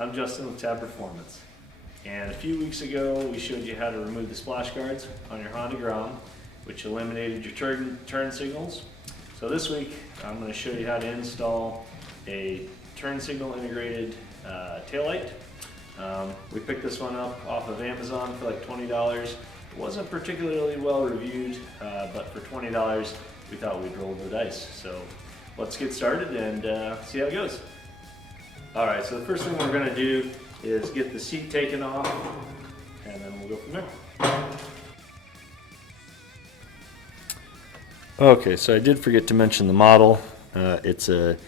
I'm Justin with Tab Performance, and a few weeks ago we showed you how to remove the splash guards on your Honda Grom, which eliminated your turn signals. So this week I'm going to show you how to install a turn signal integrated taillight. We picked this one up off of Amazon for like $20. It wasn't particularly well reviewed, but for $20 we thought we'd roll the dice. So let's get started and see how it goes. Alright, so the first thing we're going to do is get the seat taken off, and then we'll go from there. Okay, so I did forget to mention the model. It's a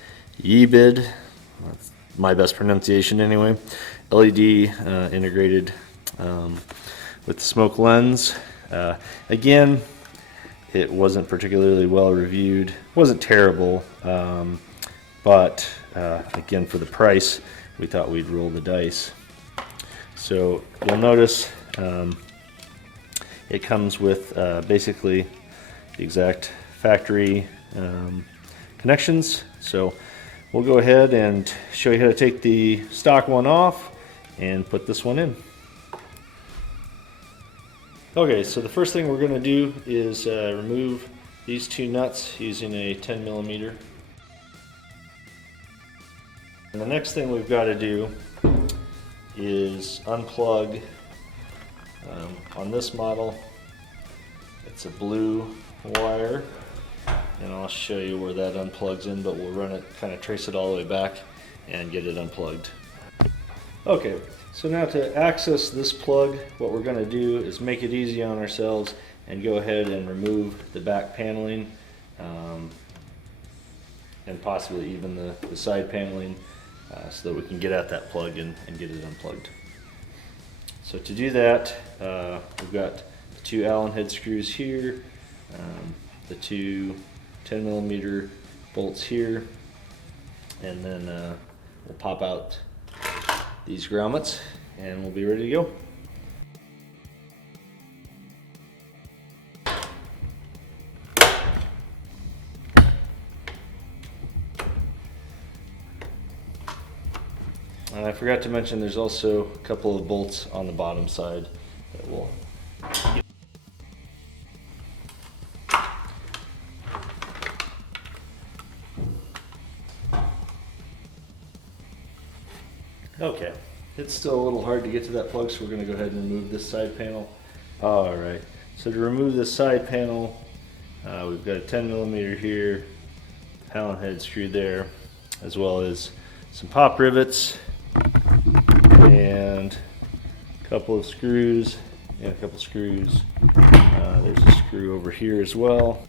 YEBID, that's my best pronunciation anyway, LED integrated with the smoke lens. Again, it wasn't particularly well reviewed. It wasn't terrible, but again, for the price, we thought we'd roll the dice. So you'll notice it comes with basically the exact factory connections. So we'll go ahead and show you how to take the stock one off and put this one in. Okay, so the first thing we're going to do is remove these two nuts using a 10mm. And the next thing we've got to do is unplug, on this model, it's a blue wire, and I'll show you where that unplugs in, but we'll run it, kind of trace it all the way back and get it unplugged. Okay, so now to access this plug, what we're going to do is make it easy on ourselves and go ahead and remove the back paneling, and possibly even the side paneling, so that we can get at that plug and get it unplugged. So to do that, we've got the two Allen head screws here, the two 10mm bolts here, and then we'll pop out these grommets and we'll be ready to go. And I forgot to mention there's also a couple of bolts on the bottom side that will Okay, it's still a little hard to get to that plug, so we're going to go ahead and remove this side panel. Alright, so to remove this side panel, we've got a 10mm here, Allen head screw there, as well as some pop rivets, and a couple of screws, and a couple screws. There's a screw over here as well.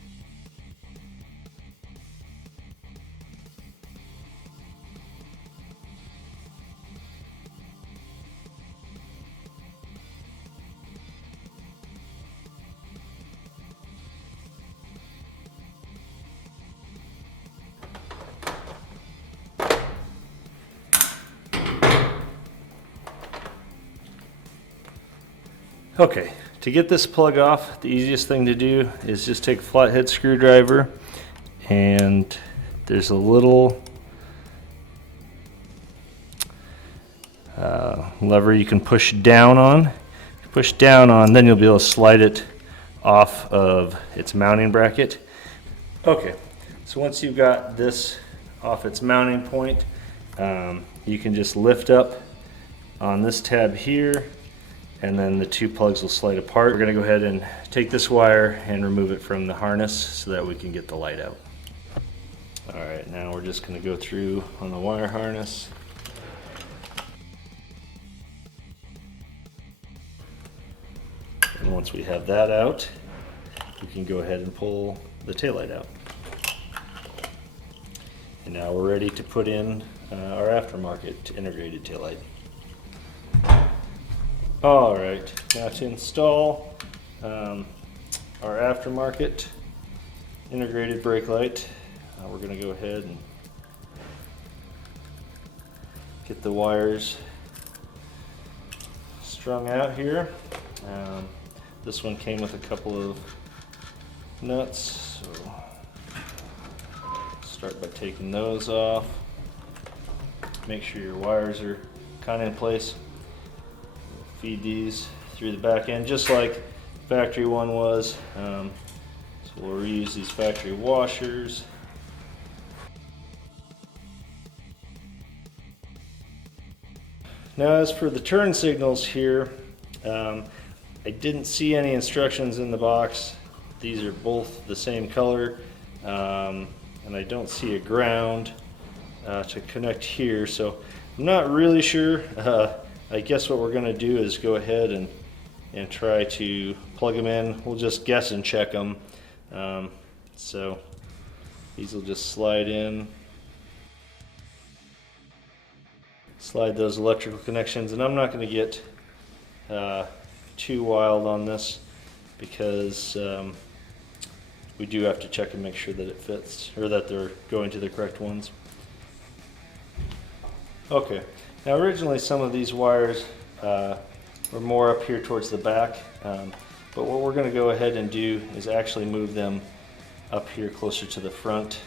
Okay, to get this plug off, the easiest thing to do is just take a flathead screwdriver, and there's a little lever you can push down on. If you push down on, then you'll be able to slide it off of its mounting bracket. Okay, so once you've got this off its mounting point, you can just lift up on this tab here, and then the two plugs will slide apart. We're going to go ahead and take this wire and remove it from the harness so that we can get the light out. Alright, now we're just going to go through on the wire harness. And once we have that out, we can go ahead and pull the taillight out. And now we're ready to put in our aftermarket integrated taillight. Alright, now to install our aftermarket integrated brake light, we're going to go ahead and get the wires strung out here. This one came with a couple of nuts, so start by taking those off. Make sure your wires are kind of in place. Feed these through the back end, just like factory one was. So we'll reuse these factory washers. Now as for the turn signals here, I didn't see any instructions in the box. These are both the same color, and I don't see a ground to connect here, so I'm not really sure. I guess what we're going to do is go ahead and try to plug them in. We'll just guess and check them. So these will just slide in. Slide those electrical connections, and I'm not going to get too wild on this because we do have to check and make sure that it fits, or that they're going to the correct ones. Okay, now originally some of these wires were more up here towards the back, but what we're going to go ahead and do is actually move them up here closer to the front,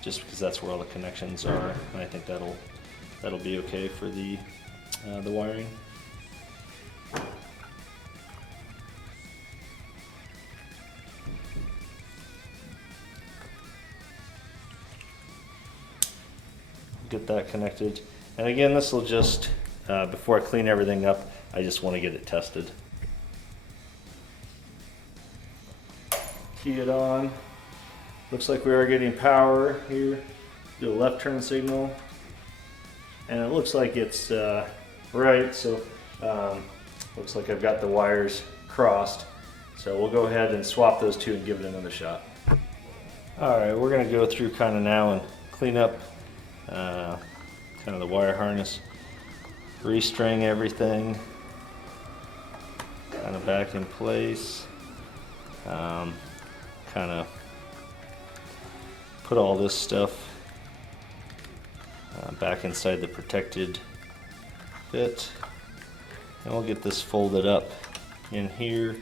just because that's where all the connections are, and I think that'll be okay for the wiring. Get that connected, and again, this will just before I clean everything up, I just want to get it tested. Key it on. Looks like we are getting power here. Do a left turn signal, and it looks like it's right, so looks like I've got the wires crossed, so we'll go ahead and swap those two and give it another shot. Alright, we're going to go through kind of now and clean up kind of the wire harness, restring everything kind of back in place, kind of put all this stuff back inside the protected fit, and we'll get this folded up in here.